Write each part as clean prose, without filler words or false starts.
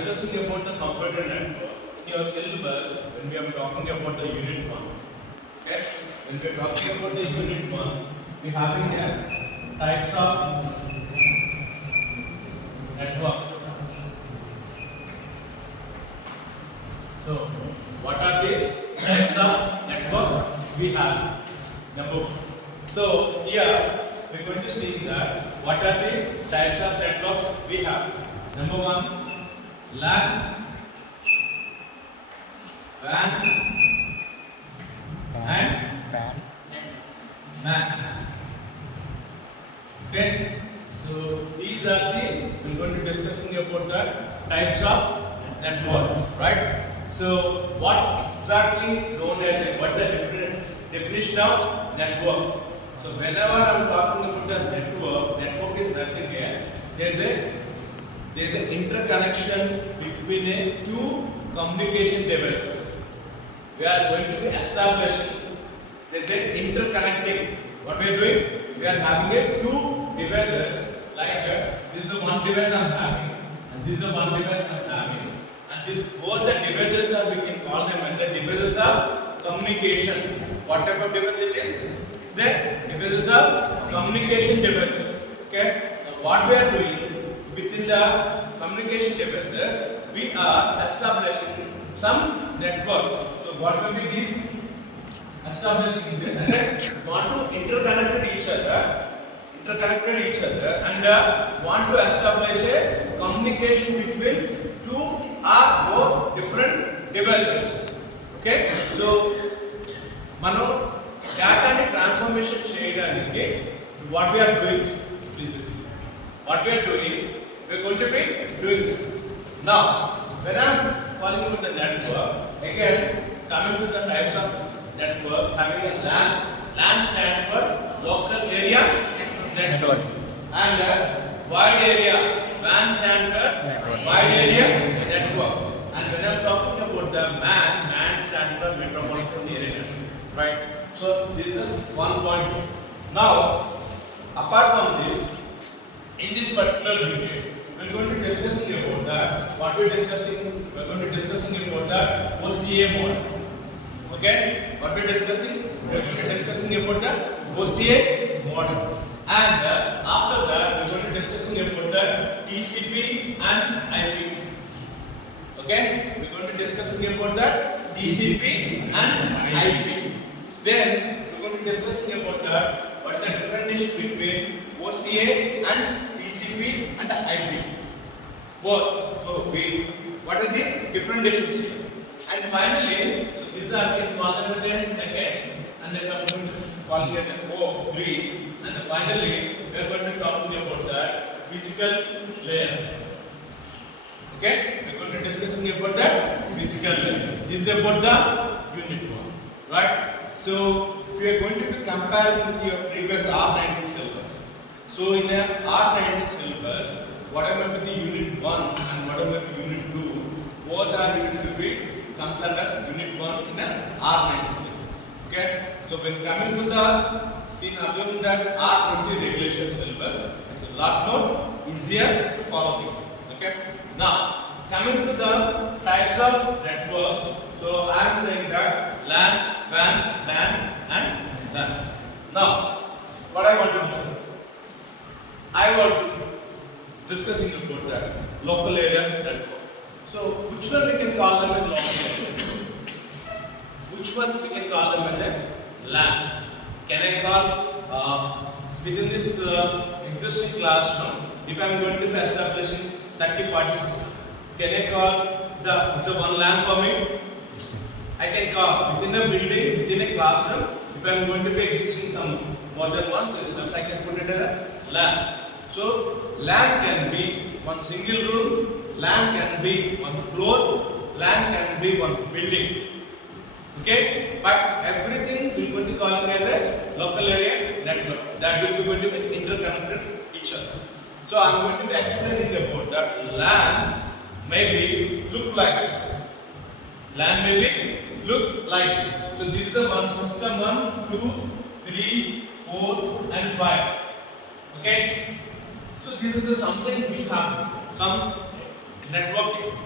discussing about the computer networks. In your syllabus, when we are talking about the unit 1, okay? When we are talking about the unit 1, we having here types of network. So, what are the types of networks we have? Number 1. So, here we are going to see that what are the types of networks we have. Number 1, LAN, WAN, and MAN. Okay, so these are the, we are going to discussing about the types of networks, right? So what exactly known as, what the definition of network? So whenever I am talking about the network is nothing here. There is an interconnection between two communication devices. We are going to be establishing that interconnecting. What we are doing? We are having two devices like this is the one device I am having, and this is the one device I am having, and this both the devices are, we can call them as the devices of communication. What type of device it is? The devices are communication devices. Okay. Now what we are doing within the communication devices, we are establishing some network. So what will be these? Establishing this, and want to interconnect each other, and want to establish a communication between two or more different devices. Okay. So mano data transformation cheyadaniki what we are doing, please listen. What we are doing, we are going to be doing. Now, when I am calling about the network, again coming to the types of networks, having a LAN stand for local area network, and wide area, WAN stand for wide area network. And when I am talking about the MAN stand for metropolitan area network, right? So this is one point. Now, apart from this, in this particular unit, we are going to be discussing about that. What we are discussing? We are going to be discussing about the OCA model. Okay? What we are discussing? We are going to be discussing about the OCA model. And after that, we are going to be discussing about the TCP and IP. Okay? We are going to be discussing about the TCP and IP. Then we are going to be discussing about that, what is the differentiation between OCA and TCP and IP. Both. So what are the differentiations here? And finally, so these are, we can call them as the second, and then I am going to call it as the 4, 3, and then finally we are going to talk about that physical layer. Okay? We are going to be discussing about that physical layer. This is about the unit 1, right? So, if you are going to be comparing with your previous R19 syllabus, so in the R19 syllabus, whatever with the unit 1 and whatever with unit 2, both are units will be comes under unit 1 in the R19 syllabus. Okay? So, when coming to the, see now in that R20 regulation syllabus, it's a lot more easier to follow things. Okay? Now, coming to the types of networks, so I am saying that LAN, WAN, LAN, and LAN. Now, what I want to know? I want to discussing about that local area network. So, which one we can call them as local area? Which one we can call them as a LAN? Can I call within this existing classroom? If I am going to be establishing 30-40 system, can I call it's a one LAN for me? I can call within a building, within a classroom. If I am going to be existing some more than one system, I can put it as a LAN. So LAN can be one single room, LAN can be one floor, LAN can be one building. Okay, but everything we will be calling as a local area network. That will be going to be interconnected each other. So I am going to be explaining about that. LAN maybe look like this. LAN maybe look like this. So this is the one system 1, 2, 3, 4 and 5. Okay. So this is something we have some networking.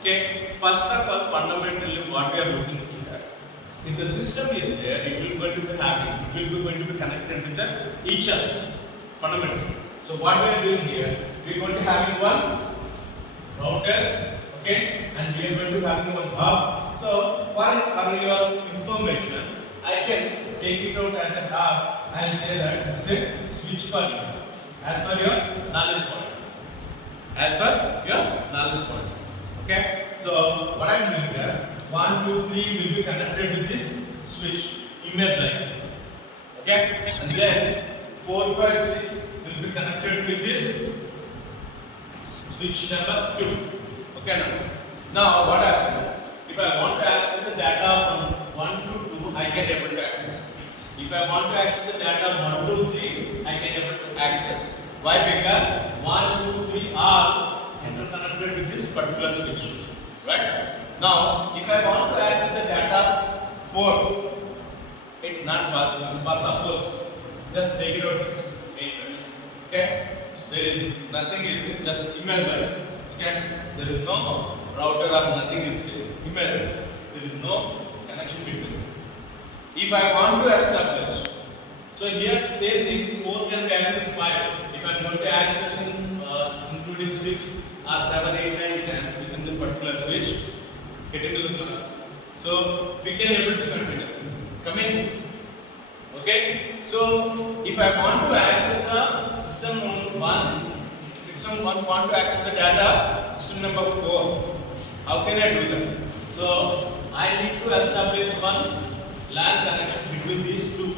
Okay, first of all, fundamentally what we are looking here, if the system is there, it will going to be connected with each other fundamentally. So what we are doing here, we are going to having one router, okay, and we are going to having one hub. So for your information, I can take it out as a hub and say that it's a switch for you, as per your knowledge point. As per your knowledge point. Okay. So what I am doing here, 1, 2, 3 will be connected with this switch image line. Okay. And then 4, 5, 6 will be connected with this switch number 2. Okay. Now what happens? If I want to access the data from 1 to 2, I can able to access. If I want to access the data 1 to 3, I can able to access. Why? Because 1, 2, 3 are interconnected with this particular switch. Right? Now, if I want to access the data 4, it's not possible. For suppose, just take it out. Okay? There is nothing in it, just image line. Okay? There is no router or nothing in it. Image. There is no connection between them. If I want to establish, so here same thing, 4 can be accessed 5. If I am going to access including 6 or 7, 8, 9, 10 within the particular switch, get into the class. So we can able to continue. Come in. Okay. So if I want to access the system 1 want to access the data system number 4, how can I do that? So I need to establish one LAN connection between these two.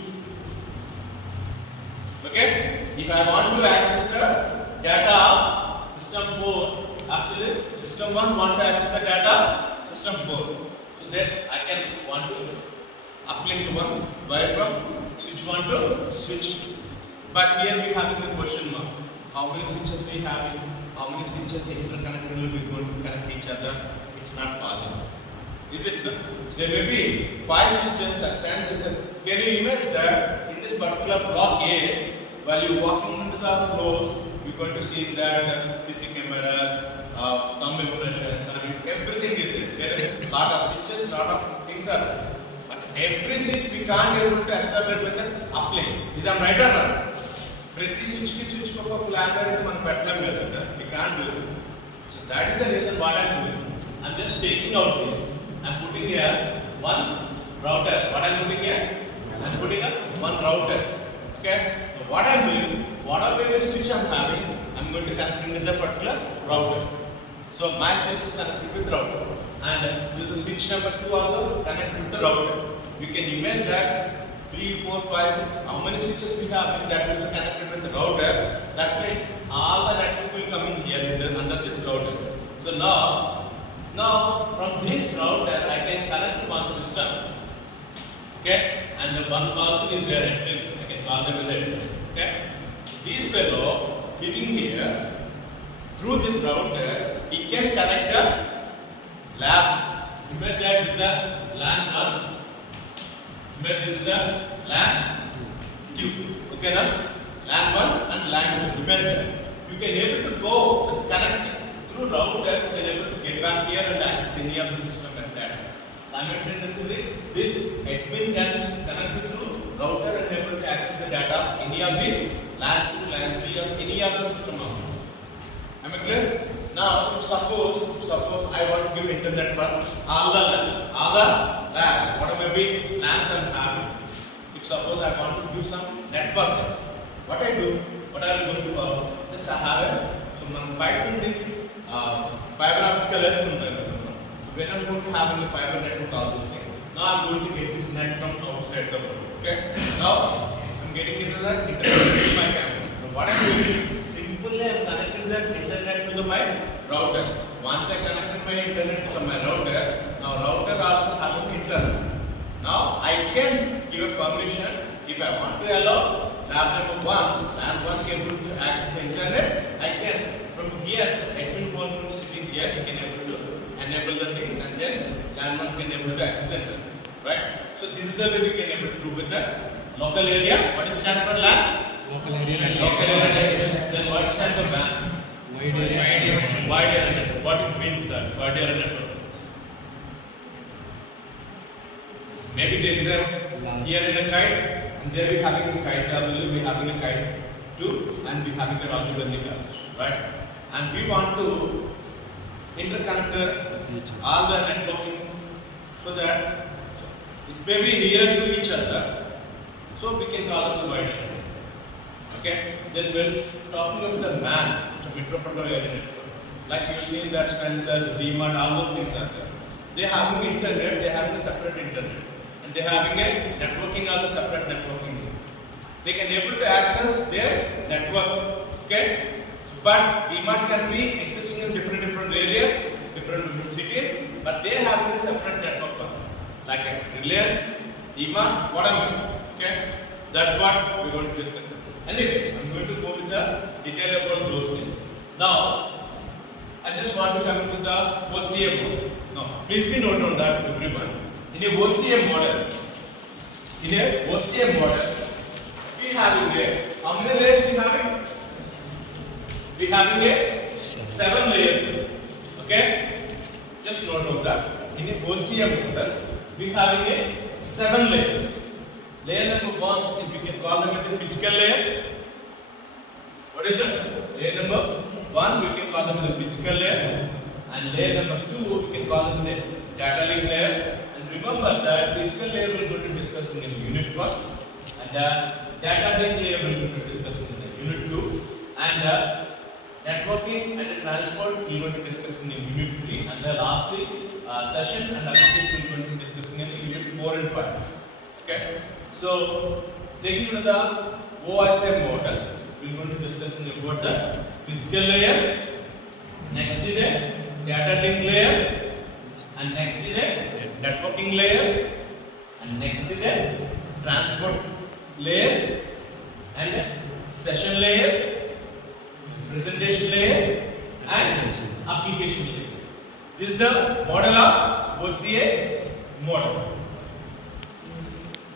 Okay? If I want to access the data of system 4, actually system 1 want to access the data system 4. So then I can want to uplink one wire from switch 1 to switch 2. But here we have the question mark. How many switches we have? How many switches interconnected will be going to connect each other? It's not possible. Is it not? There may be 5 switches or 10 switches. Can you imagine that in this particular block A, while you walking into the floors, you're going to see that CC cameras, thumb impressions, and everything is there. There are lot of switches, lot of things are there. But every switch we can't able to establish with the uplinks. Is that right or not? Every switch को plan करके मन pattern में रहता है. We can't do it. So that is the reason what I'm doing. I'm just taking out this. I'm putting here one router. What I'm putting here? I'm putting up one router. Okay. So what I'm doing, whatever switch I'm having, I'm going to connect it with the particular router. So my switch is connected with router, and this is switch number 2 also connected with the router. You can imagine that 3, 4, 5, 6. How many switches we have that will be connected with the router? That means all the network will come in here under this router. So now from this router I can connect to one system. Okay, and the one person is there. I can call them with it. Okay, this fellow sitting here through this router, he can connect the lab. Remember that with the LAN 1. Remember this is the LAN 2. Okay, now LAN 1 and LAN 2. Remember that. You can able to go and connect through router. You can able to get back here and access any of the system like that. Simultaneously, this admin can connect through router and able to access the data of any of the LAN 2, LAN 3 or any of the system. Am I clear? Now, suppose I want to give internet for all the labs, whatever big labs I'm having. If suppose I want to do some network, what I do, what I will do for just I have a fiber optical line. When I'm going to have a fiber network, all those things. Now I'm going to get this net from outside the world. Okay. Now I'm getting into the internet with my camera. So what I'm doing, simply I'm connecting the internet to my router. Once I connected my internet to my router, now router also having internet. Now I can give a permission if I want to allow lab number 1, lab 1 can able to access the internet. I can from here, the admin phone sitting here, he can able to enable the things, and then LAN 1 can able to access the internet. Right? So this is the way we can able to do with the local area. What is stand for LAN? Local area. Then what is stand for WAN? Wide area. wide area network. What it means that wide area network? Maybe they either here is a kite, and there we having a kite W, we having a kite 2, and we having a Rajugandhika, right? And we want to interconnect all the networking so that it may be near to each other, so we can call it the wide area. Okay, then we're talking about the MAN, the metropolitan area network. Like you've seen that Spencer, DMart, all those things are there. They having internet, they having a separate internet, and they having a networking also separate networking. They can able to access their network. Okay, but DMart can be existing in different areas, different cities, but they having a separate network. Like a Reliance, DMart, whatever. Okay, that's what we're going to discuss. Anyway, I'm going to go with the detail about those things. Now, I just want to come to the OCA model. Now, please be noted on that, everyone. In a OCA model, we having a, how many layers we having? We having a 7 layers. Okay? Just note on that. In a OCA model, we having a 7 layers. Layer number 1, if we can call them as the physical layer. What is it? Layer number 1, we can call them as the physical layer. And layer number 2, we can call them the data link layer. And remember that physical layer we are going to discuss in unit 1. And the data link layer we are going to discuss in unit 2. And the networking and the transport we are going to discuss in unit 3. And the lastly, session and application we are going to discuss in unit 4 and 5. Okay? So, taking to the OSM model, we are going to discuss about the physical layer, next is the data link layer, and next is the networking layer, and next is the transport layer, and session layer, presentation layer, and application layer. This is the model of OCA model.